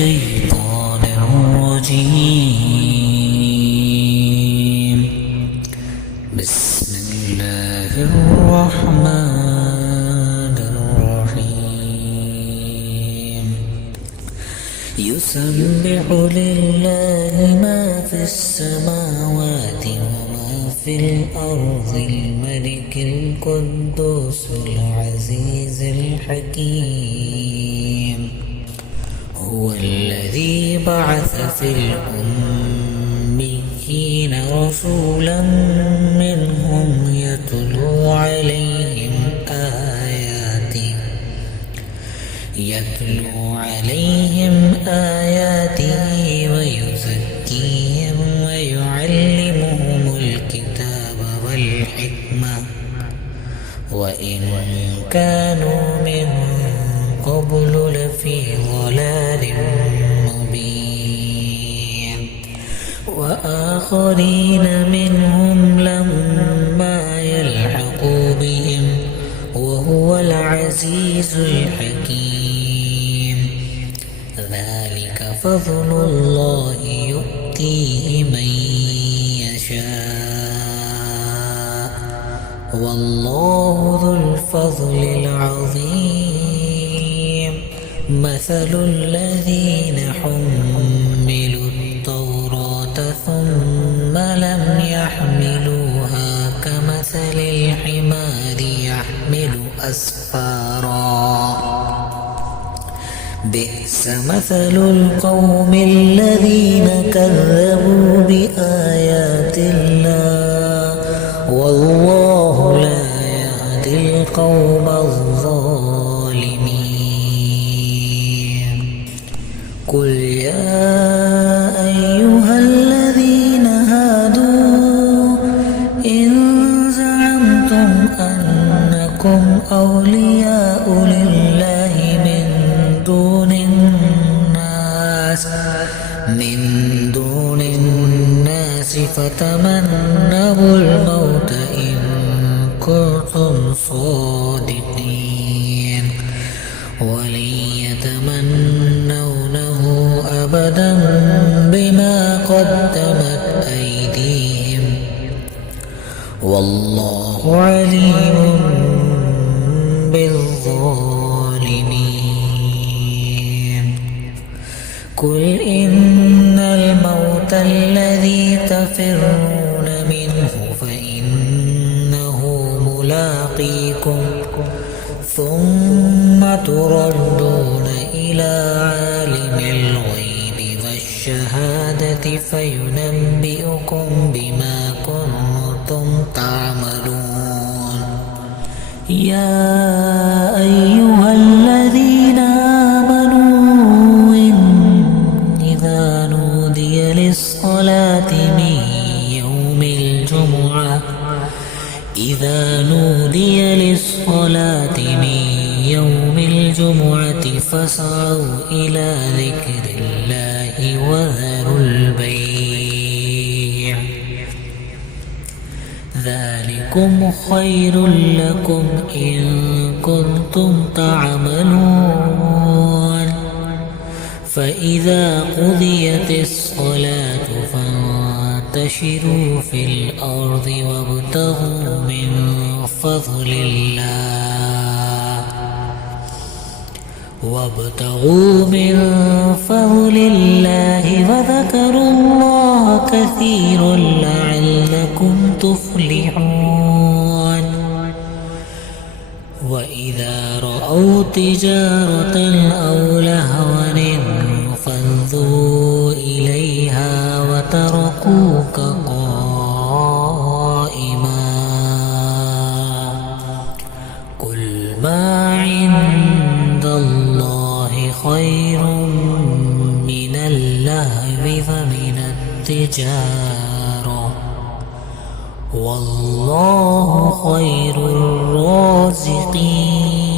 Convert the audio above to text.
الشيطان الرجيم. بسم الله الرحمن الرحيم. يسبح لله ما في السماوات وما في الأرض الملك القدوس العزيز الحكيم. هو الذي بعث في الأميين رسولا منهم يتلو عليهم آياته ويزكيهم ويعلمهم الكتاب والحكمة وإن كانوا من قبل لفي ضلال مبين. وآخرين منهم لما يلحقوا بهم وهو العزيز الحكيم. ذلك فضل الله يؤتيه من يشاء والله ذو الفضل العظيم. مثل الذين حملوا التوراة ثم لم يحملوها كمثل الحمار يحمل أسفارا. بئس مثل القوم الذين كذبوا بآيات الله والله لا يهدي القوم الظالمين. قل يا أيها الذين هادوا إن زعمتم أنكم أولياء لله من دون الناس فتمنوا الموت إن كنتم صادقين ولن يتمنونه أبدا بما قدمت أيديهم والله عليم بالظالمين. قل إن الموت الذي تفرون منه فإنه ملاقيكم ثم تردون إلى عالم الغيب والشهادة فينبئكم بما كنتم تعملون. يا أيها الذين آمنوا إذا نودي للصلاة من يوم الجمعة فاسعوا إلى ذكر الله وذروا البيع ذلكم خير لكم إن كنتم تعملون. فإذا قضيت الصلاة فانتشروا في الأرض وابتغوا من فضل الله وذكروا الله كثيرا لعلكم تفلحون. وإذا رأوا تجارة أو لهوا انفضوا إليها وتركوك قائما. قل ما عند الله خير من اللهو ومن التجارة والله خير الرازقين.